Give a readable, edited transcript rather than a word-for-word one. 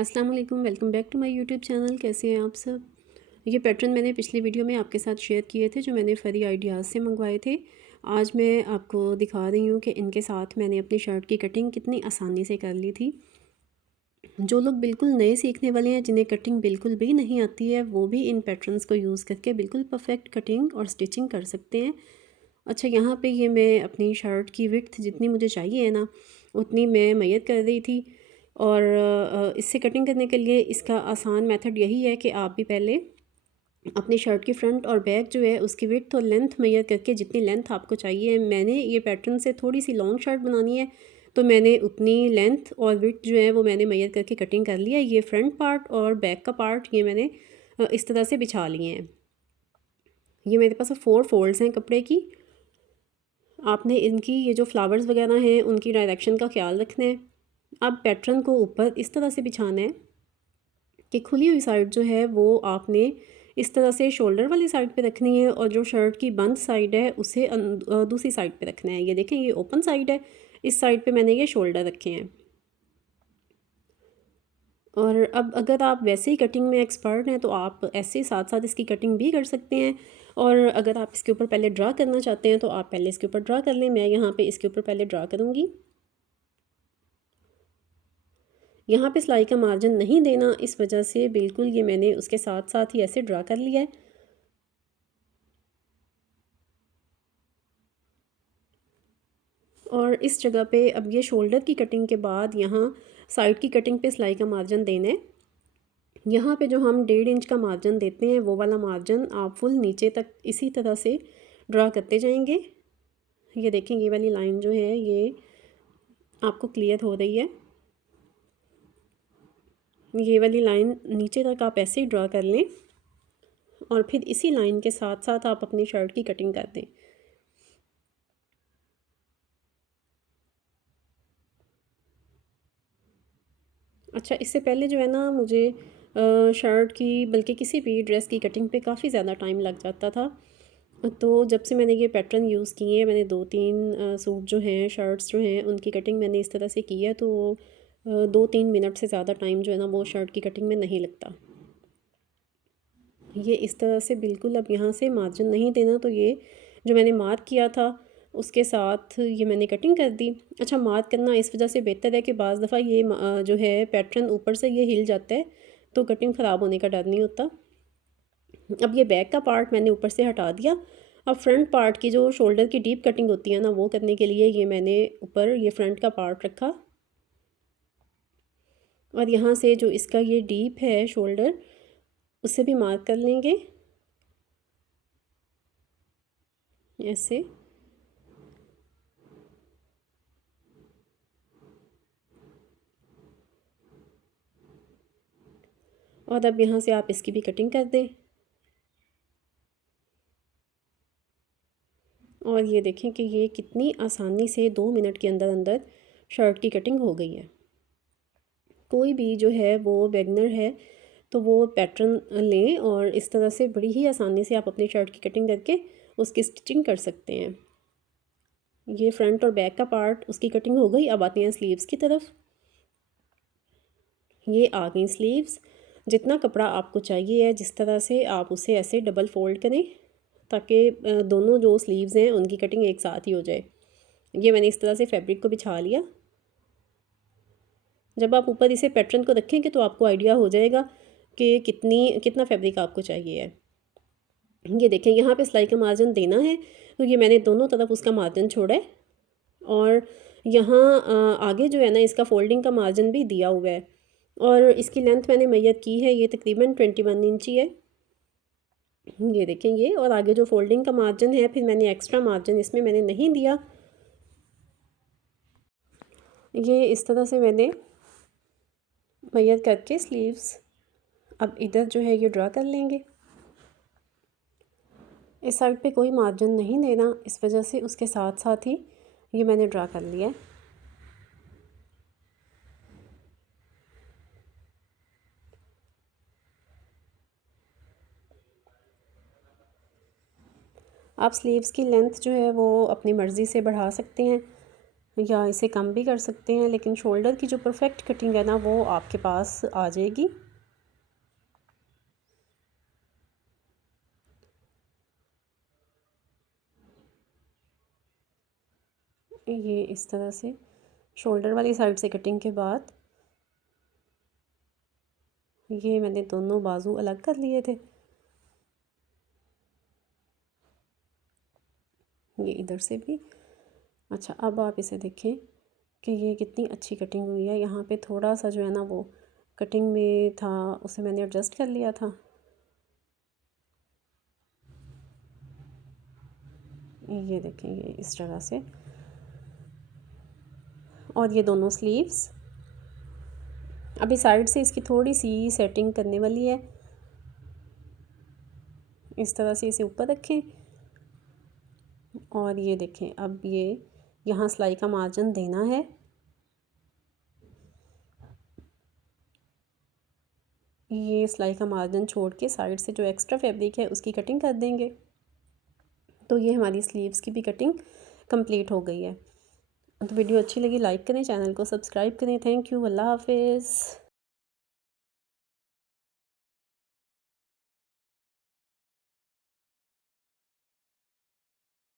अस्सलाम वालेकुम, welcome back to my YouTube channel. कैसे हैं आप सब? ये पैटर्न मैंने पिछली वीडियो में आपके साथ शेयर किए थे जो मैंने फरी आइडियाज़ से मंगवाए थे। आज मैं आपको दिखा रही हूँ कि इनके साथ मैंने अपनी शर्ट की कटिंग कितनी आसानी से कर ली थी। जो लोग बिल्कुल नए सीखने वाले हैं, जिन्हें कटिंग बिल्कुल भी नहीं आती है, वो भी इन पैटर्न्स को यूज़ करके बिल्कुल परफेक्ट कटिंग और स्टिचिंग कर सकते हैं। अच्छा, यहाँ पे ये मैं अपनी शर्ट की विड्थ जितनी मुझे चाहिए है ना, उतनी मैं मैयत कर रही थी। और इससे कटिंग करने के लिए इसका आसान मेथड यही है कि आप भी पहले अपनी शर्ट की फ्रंट और बैक जो है उसकी विड्थ और लेंथ मेजर करके, जितनी लेंथ आपको चाहिए, मैंने ये पैटर्न से थोड़ी सी लॉन्ग शर्ट बनानी है तो मैंने उतनी लेंथ और विड्थ जो है वो मैंने मेजर करके कटिंग कर लिया है। ये फ्रंट पार्ट और बैक का पार्ट ये मैंने इस तरह से बिछा लिए हैं। ये मेरे पास 4 फोल्ड्स हैं कपड़े की। आपने इनकी ये जो फ्लावर्स वगैरह हैं उनकी डायरेक्शन का ख्याल रखना है। अब पैटर्न को ऊपर इस तरह से बिछाना है कि खुली हुई साइड जो है वो आपने इस तरह से शोल्डर वाली साइड पे रखनी है और जो शर्ट की बंद साइड है उसे दूसरी साइड पे रखना है। ये देखें, ये ओपन साइड है, इस साइड पे मैंने ये शोल्डर रखे हैं। और अब अगर आप वैसे ही कटिंग में एक्सपर्ट हैं तो आप ऐसे साथ साथ इसकी कटिंग भी कर सकते हैं। और अगर आप इसके ऊपर पहले ड्रा करना चाहते हैं तो आप पहले इसके ऊपर ड्रा कर लें। मैं यहाँ पे इसके ऊपर पहले ड्रा करूँगी। यहाँ पे सिलाई का मार्जिन नहीं देना, इस वजह से बिल्कुल ये मैंने उसके साथ साथ ही ऐसे ड्रा कर लिया है। और इस जगह पे अब ये शोल्डर की कटिंग के बाद यहाँ साइड की कटिंग पे सिलाई का मार्जिन देना है। यहाँ पे जो हम 1.5 इंच का मार्जिन देते हैं वो वाला मार्जिन आप फुल नीचे तक इसी तरह से ड्रा करते जाएंगे। ये देखें, ये वाली लाइन जो है ये आपको क्लियर हो रही है। ये वाली लाइन नीचे तक आप ऐसे ही ड्रा कर लें और फिर इसी लाइन के साथ साथ आप अपनी शर्ट की कटिंग कर दें। अच्छा, इससे पहले जो है ना मुझे शर्ट की, बल्कि किसी भी ड्रेस की कटिंग पे काफ़ी ज़्यादा टाइम लग जाता था। तो जब से मैंने ये पैटर्न यूज़ किए हैं, मैंने 2-3 सूट जो हैं, शर्ट्स जो हैं, उनकी कटिंग मैंने इस तरह से की है, तो 2-3 मिनट से ज़्यादा टाइम जो है ना वो शर्ट की कटिंग में नहीं लगता। ये इस तरह से बिल्कुल अब यहाँ से मार्जिन नहीं देना, तो ये जो मैंने मार्क किया था उसके साथ ये मैंने कटिंग कर दी। अच्छा, मार्क करना इस वजह से बेहतर है कि बाज़ दफ़ा ये जो है पैटर्न ऊपर से ये हिल जाता है तो कटिंग ख़राब होने का डर नहीं होता। अब ये बैक का पार्ट मैंने ऊपर से हटा दिया। अब फ्रंट पार्ट की जो शोल्डर की डीप कटिंग होती है ना, वो करने के लिए ये मैंने ऊपर ये फ्रंट का पार्ट रखा और यहाँ से जो इसका ये डीप है शोल्डर, उसे भी मार्क कर लेंगे ऐसे। और अब यहाँ से आप इसकी भी कटिंग कर दें। और ये देखें कि ये कितनी आसानी से 2 मिनट के अंदर अंदर शर्ट की कटिंग हो गई है। कोई भी जो है वो बिगनर है तो वो पैटर्न लें और इस तरह से बड़ी ही आसानी से आप अपनी शर्ट की कटिंग करके उसकी स्टिचिंग कर सकते हैं। ये फ्रंट और बैक का पार्ट उसकी कटिंग हो गई। अब आते हैं स्लीव्स की तरफ। ये आ गई स्लीव्स। जितना कपड़ा आपको चाहिए है, जिस तरह से आप उसे ऐसे डबल फोल्ड करें ताकि दोनों जो स्लीव्स हैं उनकी कटिंग एक साथ ही हो जाए। ये मैंने इस तरह से फैब्रिक को बिछा लिया। जब आप ऊपर इसे पैटर्न को रखेंगे तो आपको आइडिया हो जाएगा कि कितना फैब्रिक आपको चाहिए है। ये देखें, यहाँ पे सिलाई का मार्जिन देना है तो ये मैंने दोनों तरफ उसका मार्जिन छोड़ा है। और यहाँ आगे जो है ना इसका फोल्डिंग का मार्जिन भी दिया हुआ है। और इसकी लेंथ मैंने मैयत की है, ये तकरीबन 21 इंची है। ये देखें ये, और आगे जो फोल्डिंग का मार्जिन है फिर मैंने एक्स्ट्रा मार्जिन इसमें मैंने नहीं दिया। ये इस तरह से मैंने मैयत करके स्लीव्स अब इधर जो है ये ड्रा कर लेंगे। इस साइड पे कोई मार्जिन नहीं देना, इस वजह से उसके साथ साथ ही ये मैंने ड्रा कर लिया है। आप स्लीव्स की लेंथ जो है वो अपनी मर्ज़ी से बढ़ा सकते हैं। या इसे कम भी कर सकते हैं, लेकिन शोल्डर की जो परफेक्ट कटिंग है ना वो आपके पास आ जाएगी। ये इस तरह से शोल्डर वाली साइड से कटिंग के बाद ये मैंने दोनों बाजू अलग कर लिए थे। ये इधर से भी। अच्छा, अब आप इसे देखें कि ये कितनी अच्छी कटिंग हुई है। यहाँ पे थोड़ा सा जो है ना वो कटिंग में था, उसे मैंने एडजस्ट कर लिया था। ये देखें, ये इस तरह से। और ये दोनों स्लीव्स अभी साइड से इसकी थोड़ी सी सेटिंग करने वाली है। इस तरह से इसे ऊपर रखें और ये देखें, अब ये यहाँ सिलाई का मार्जिन देना है। ये सिलाई का मार्जिन छोड़ के साइड से जो एक्स्ट्रा फैब्रिक है उसकी कटिंग कर देंगे। तो ये हमारी स्लीव्स की भी कटिंग कंप्लीट हो गई है। तो वीडियो अच्छी लगी लाइक करें, चैनल को सब्सक्राइब करें। थैंक यू, अल्लाह हाफिज़।